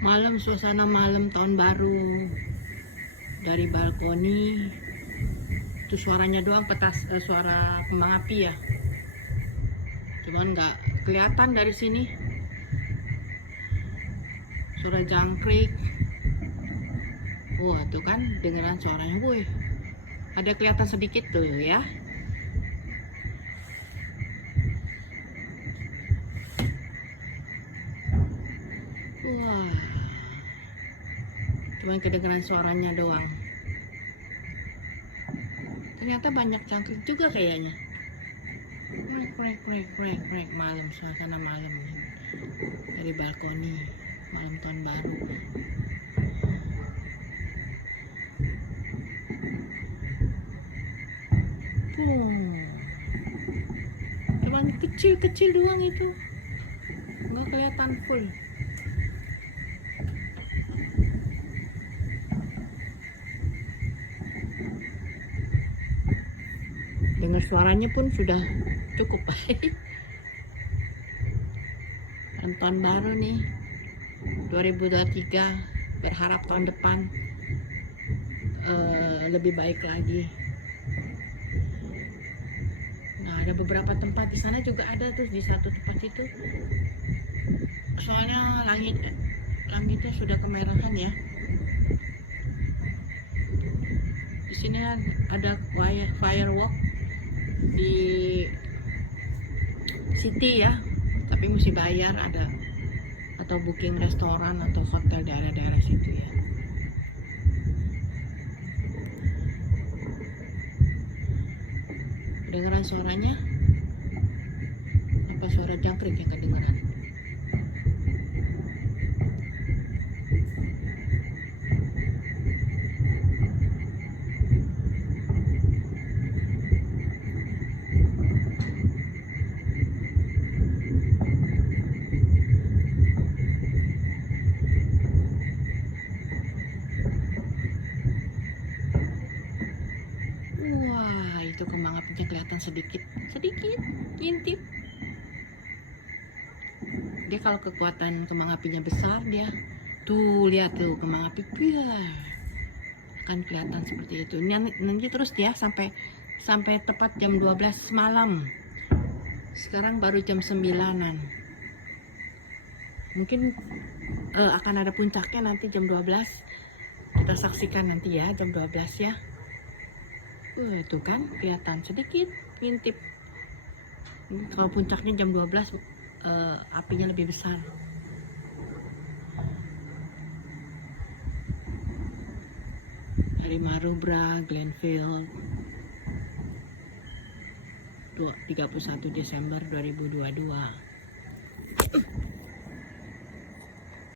Malam, suasana malam tahun baru dari balkoni. Itu suaranya doang suara kembang api ya. Cuman nggak kelihatan dari sini. Suara jangkrik. Wah, tuh kan dengeran suaranya gue. Ada kelihatan sedikit tuh ya. Wah. Cuman kedengeran suaranya doang. Ternyata banyak jangkrik juga kayaknya. Krek malam, suasana malam dari balkoni malam tahun baru. Cuman kecil-kecil doang itu, nggak kelihatan full. Dengar suaranya pun sudah cukup baik. Tahun baru nih 2023, berharap tahun depan lebih baik lagi. Nah, ada beberapa tempat di sana juga ada tuh, di satu tempat itu soalnya langitnya sudah kemerahan ya. Di sini ada firework di city ya, tapi mesti bayar, ada atau booking restoran atau hotel daerah-daerah situ ya. Kedengeran suaranya apa suara jangkrik yang kedengeran? Wah, itu kembang apinya kelihatan sedikit ngintip. Dia kalau kekuatan kembang apinya besar, dia tuh lihat tuh kembang api akan kelihatan seperti itu. Nanti terus ya sampai tepat jam 12 malam. Sekarang baru jam 9-an. Mungkin akan ada puncaknya nanti jam 12. Kita saksikan nanti ya jam 12 ya. Itu kan kelihatan sedikit ngintip. Kalau puncaknya jam 12, apinya lebih besar. Dari Maroubra, Glenfield, 31 Desember 2022.